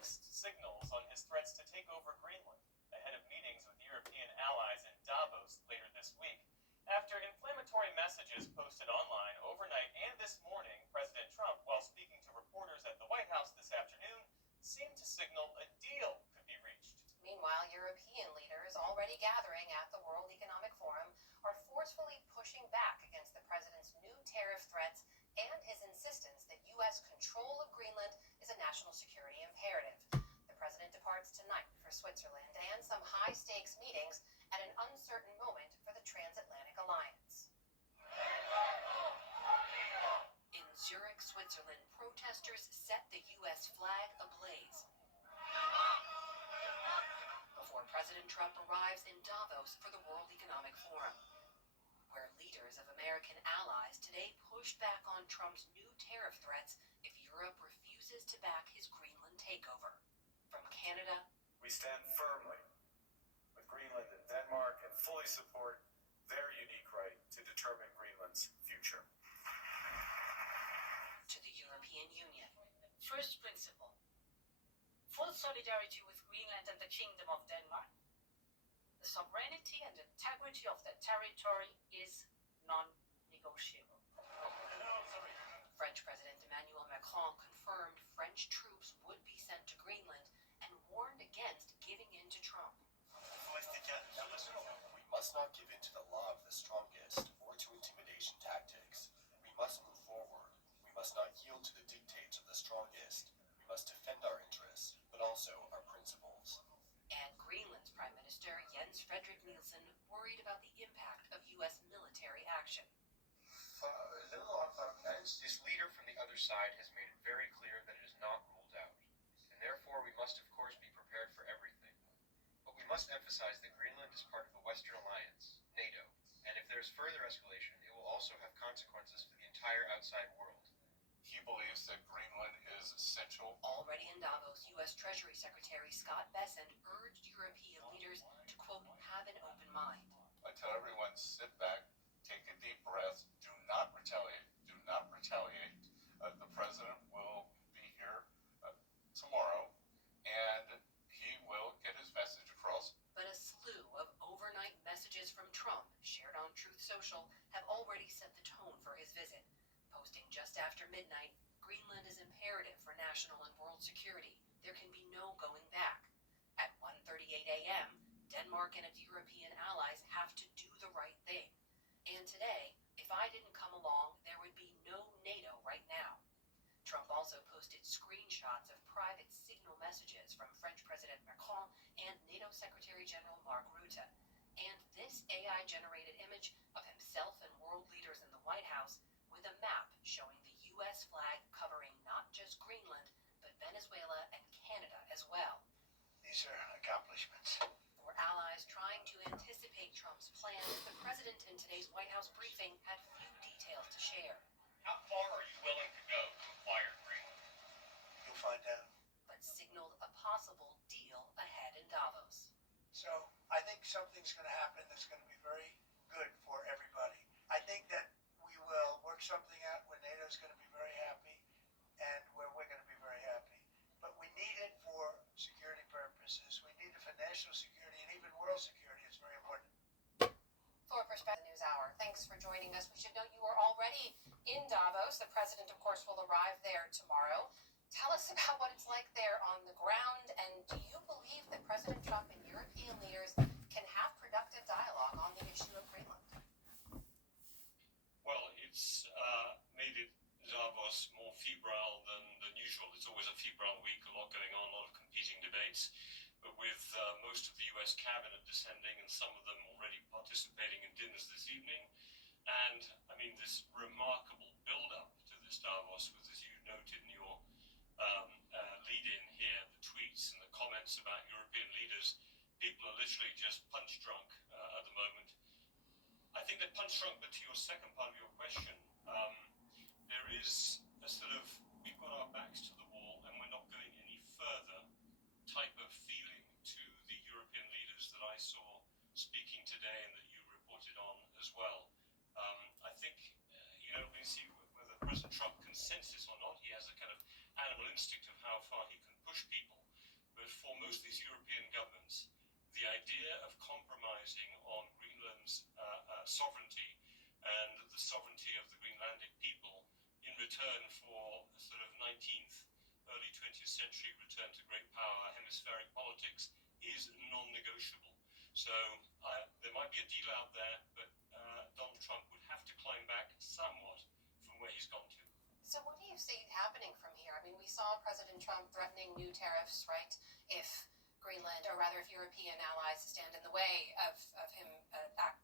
mixed signals on his threats to take over Greenland ahead of meetings with European allies in Davos later this week. After inflammatory messages posted online overnight and this morning, President Trump, while speaking to reporters at the White House this afternoon, seemed to signal a deal could be reached. Meanwhile, European leaders already gathering at the World Economic Forum are forcefully pushing back against the president's new tariff threats and his insistence that U.S. control of Greenland is a national security imperative. The president departs tonight for Switzerland and some high-stakes meetings at an uncertain moment for the transatlantic alliance. In Zurich, Switzerland, protesters set the U.S. flag ablaze before President Trump arrives in Davos for the World Economic Forum, where leaders of American allies today pushed back on Trump's new tariff threats if Europe refuses to back his Greenland takeover. From Canada, we stand firmly with Greenland and Denmark and fully support their unique right to determine Greenland's future. To the European Union. First principle: full solidarity with Greenland and the Kingdom of Denmark. The sovereignty and integrity of the territory is non-negotiable. French President Emmanuel Macron confirmed French troops would be sent to Greenland and warned against giving in to Trump. We must not give in to the law of the strongest or to intimidation tactics. We must move forward. We must not yield to the dictates of the strongest. We must defend our interests, but also our principles. And Greenland's Prime Minister Jens Frederik Nielsen worried about the impact of U.S. military action. This leader from the other side has made it very clear that it is not ruled out, and therefore we must of course be prepared for everything. But we must emphasize that Greenland is part of the Western Alliance, NATO, and if there is further escalation, it will also have consequences for the entire outside world. He believes that Greenland is essential. Already in Davos, U.S. Treasury Secretary Scott Bessent urged European leaders to, quote, have an open mind. I tell everyone, sit back, take a deep breath, do not retaliate, do not retaliate. The president will be here tomorrow, and he will get his message across. But a slew of overnight messages from Trump shared on Truth Social have already set the tone for his visit. Posting just after midnight, Greenland is imperative for national and world security. There can be no going back. At 1:38 a.m., Denmark and its European allies have to do the right thing. And today, if I didn't come along, there would be no NATO right now. Trump also posted screenshots of private signal messages from French President Macron and NATO Secretary General Mark Rutte. And this AI-generated image of himself and world leaders in the White House with a map showing the U.S. flag covering not just Greenland, but Venezuela and Canada as well. These are accomplishments. For allies trying to anticipate Trump's plans, the president in today's White House briefing had few details to share. How far are you willing to go to acquire Greenland? You'll find out. But signaled a possible deal ahead in Davos. So I think something's going to happen that's going to be very good for everybody. I think that we will work something out where NATO's going to be very happy and where we're going to be very happy. But we need it for security purposes. We need it for national security and even world security. It's very important. For Perspective News Hour, thanks for joining us. We should note you are already in Davos. The president, of course, will arrive there tomorrow. Tell us about what it's like there on the ground, and do you believe that President Trump and European leaders can have productive dialogue on the issue of Greenland? Well, it's made it Davos more febrile than usual. It's always a febrile week, a lot going on, a lot of competing debates. But with most of the U.S. cabinet descending and some of them already participating in dinners this evening, and I mean this remarkable build-up to this Davos, with, as you noted in your lead-in here, the tweets and the comments about European leaders, people are literally just punch drunk at the moment. I think they're punch drunk, but to your second part of your question, there is a sort of, we've got our backs to the wall and we're not going any further type of feeling to the European leaders that I saw speaking today and that you reported on as well. I think, we see whether President Trump consensus or not, he has a kind of animal instinct of how far he can push people. the idea of compromising on Greenland's sovereignty and the sovereignty of the Greenlandic people in return for a sort of 19th, early 20th century return to great power hemispheric politics is non-negotiable. So there might be a deal out there, but Donald Trump would have to climb back somewhat from where he's gone to. So what do you see happening from here? I mean, we saw President Trump threatening new tariffs, right, if Greenland, or rather if European allies stand in the way of him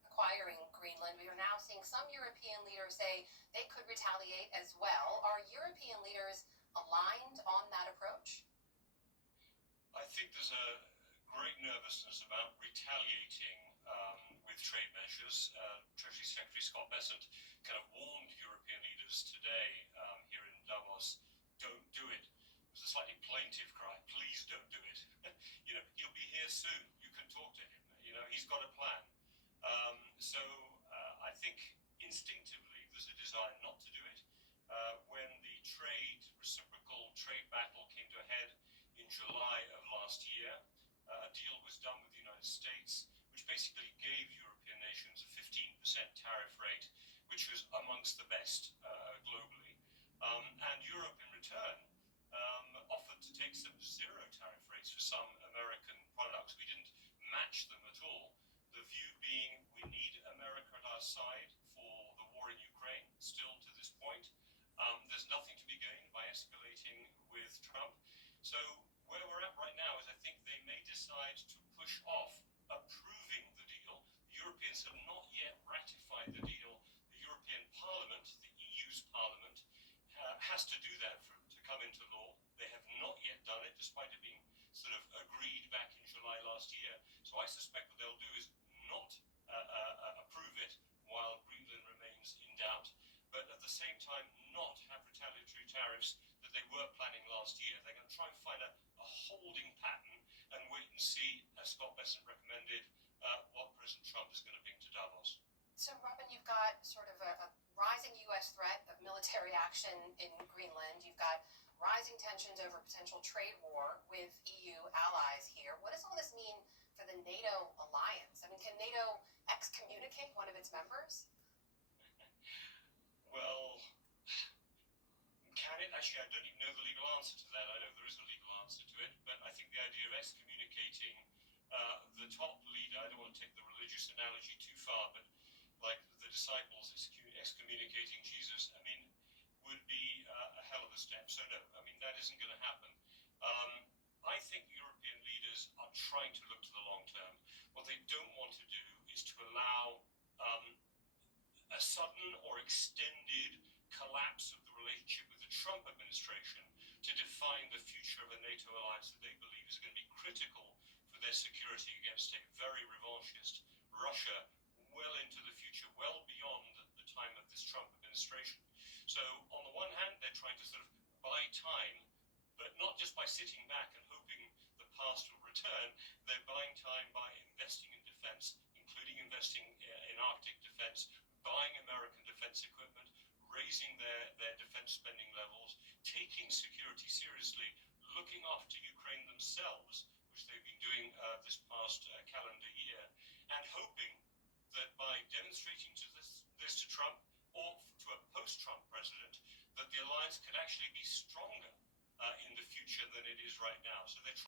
acquiring Greenland. We are now seeing some European leaders say they could retaliate as well. Are European leaders aligned on that approach? I think there's a great nervousness about retaliating with trade measures. Treasury Secretary Scott Bessent kind of warned European leaders today here in Davos, don't do it. It was a slightly plaintive cry, please don't do it. He'll be here soon, you can talk to him, he's got a plan. So I think instinctively there's a desire not to do it. When the reciprocal trade battle came to a head in July of last year, a deal was done with the United States, which basically gave European nations a 15% tariff rate, which was amongst the best globally. And Europe, in return, offered to take some zero tariff rates for some American products. We didn't match them at all. The view being we need America at our side for the war in Ukraine, still to this point. There's nothing to be gained by escalating with Trump. So where we're at right now is I think they may decide to push off approving the deal. The Europeans have not yet ratified the deal. The European Parliament, the EU's Parliament, has to do that to come into law. They have not yet done it, despite it being sort of agreed back in July last year. So I suspect what they'll do is not approve it while Greenland remains in doubt, but at the same time not have retaliatory tariffs that they were planning last year. They're going to try and find a holding pattern and wait and see, as Scott Bessent recommended, what President Trump is going to bring to Davos. So, Robin, you've got sort of a rising U.S. threat of military action in Greenland. You've got rising tensions over potential trade war with EU allies here. What does all this mean for the NATO alliance? I mean, can NATO excommunicate one of its members? Well, can it? Actually, I don't even know the legal answer to that. I know there is a legal answer to it, but I think the idea of excommunicating the top leader, I don't want to take the religious analogy too far, but like the disciples excommunicating Jesus, I mean, would be a hell of a step. So no, I mean, that isn't going to happen. I think European leaders are trying to look to the long term. What they don't want to do is to allow a sudden or extended collapse of the relationship with the Trump administration to define the future of a NATO alliance that they believe is going to be critical for their security against a very revanchist Russia well into the future, well beyond the time of this Trump administration. So on the one hand, they're trying to sort of buy time, but not just by sitting back and hoping the past will return. They're buying time by investing in defense, including investing in Arctic defense, buying American defense equipment, raising their defense spending levels, taking security seriously, looking after Ukraine themselves, which they've been doing this past calendar year, and hoping that by demonstrating this to Trump or to a post-Trump president, that the alliance could actually be stronger in the future than it is right now. So they're